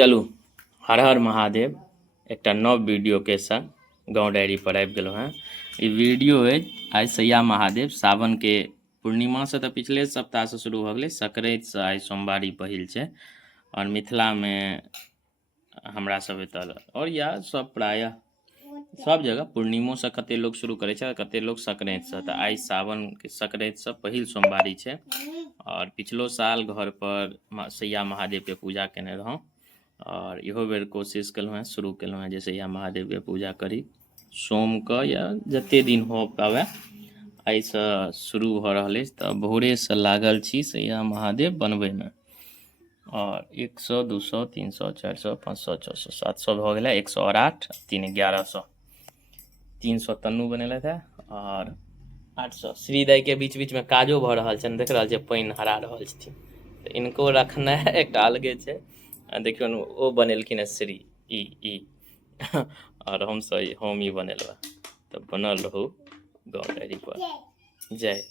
चलू हर हर महादेव एक नव वीडियो के संग गाँव डायरी पर आबि गेलहुँ हैं। ई वीडियो है आज सैया महादेव सावन के पूर्णिमा से तो पिछले सप्ताह से शुरू हो गए, संक्रांति से आज सोमवारी पहिल छै और मिथिला में हमरा सब एतऽ और या सब प्रायः सब जगह पूर्णिमो से कते लोग शुरू करे छै, कते लोग संक्रांति से। तो आज सावन के संक्रांति से पहिल सोमवारी छै और पिछलो साल घर पर सैया महादेव के पूजा केने रहौं और इहो बेर कोशिश केलहुँ हैं, शुरू केलहुँ हैं जे सैया महादेव के पूजा करी। सोम के या जते दिन हो पावे आई से शुरू हो रहा है। तो भोरे से लागल छी सैया महादेव बनबे में और 100 200 300 400 500 600 700 हो गया, 108 3 1100 300 तन्नू बनेले थे और 800 श्रीदय के बीच बीच में काजो भ रहा है, देख रहा है पानी हरा रहा छथिन तो इनको रखना है एक अलगे छै। देखियो ओ बनेलखिन श्री ई और हम ही बनेलवा तो बनल रहू गाँव डायरी पर। जय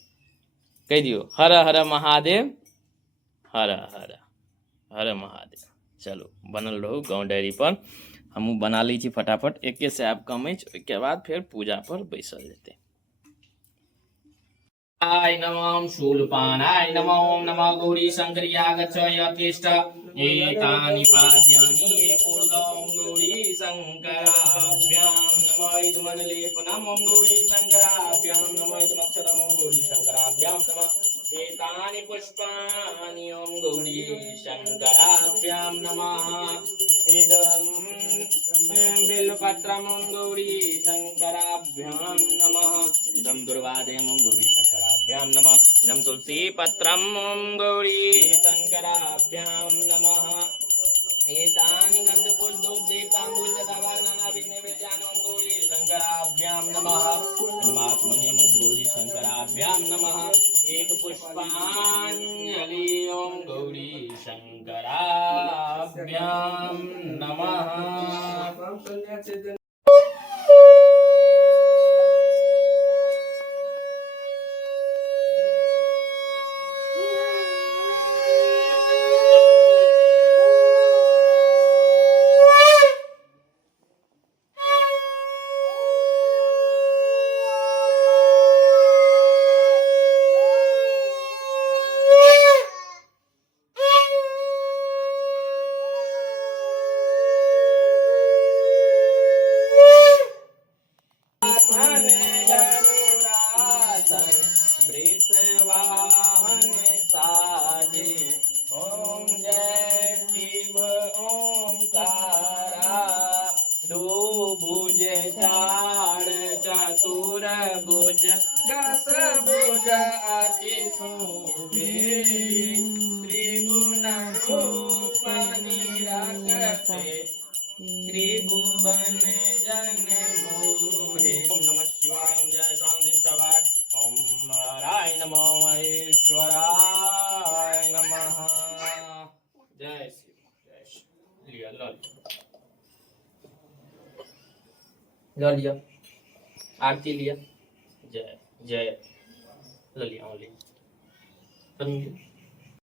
कह दियो हर हर महादेव, हर हर हर महादेव। चलो बनल रहू गाँव डायरी पर, हमू बना ली छी फटाफट एके से आप कम के बाद फिर पूजा पर बैसल जेते। आय नमः शूलपानाय नमः नमः गौरी शंकरियागच्छ यतिष्ठ एतानि पाद्यानि पूर्वं गौरी शंकराभ्यां नमः इदमनलेपनं गौरी शंकराभ्यां नमः इदमक्षरं गौरी शंकराभ्यां नमः एतानि पुष्पाणि ओं गौरी शंकराभ्यां नमः इदं बिल्वपत्रं गौरी शंकराभ्यां नमः इदं दुर्वादेवं गौरी शंकराभ्यां नमः इदं तुलसीपत्रं गौरी शंकराभ्यां नमः एतानि गन्धपुष्पदीपाङ्गुल्यदावानानाविनैवेद्यानां गौरी शंकराभ्यां नमः नमात्मन्यं गौरी शंकराभ्यां नमः एकपुष्पाञ्जलि ओं गौरी शंकराभ्यां नमः। ओम जय शिव ओंकारा दो भुज चार चतुर भुज दस भुज अति शोभे त्रिगुण रूप निराकते त्रिभुवन जन मोहे। ओम नमः शिवाय ओम जय शांति प्रभात ओम नारायण नमो ईश्वराय नमः। जय शिव जय शिव। लिया लो लिया आरती लिया। जय जय लिया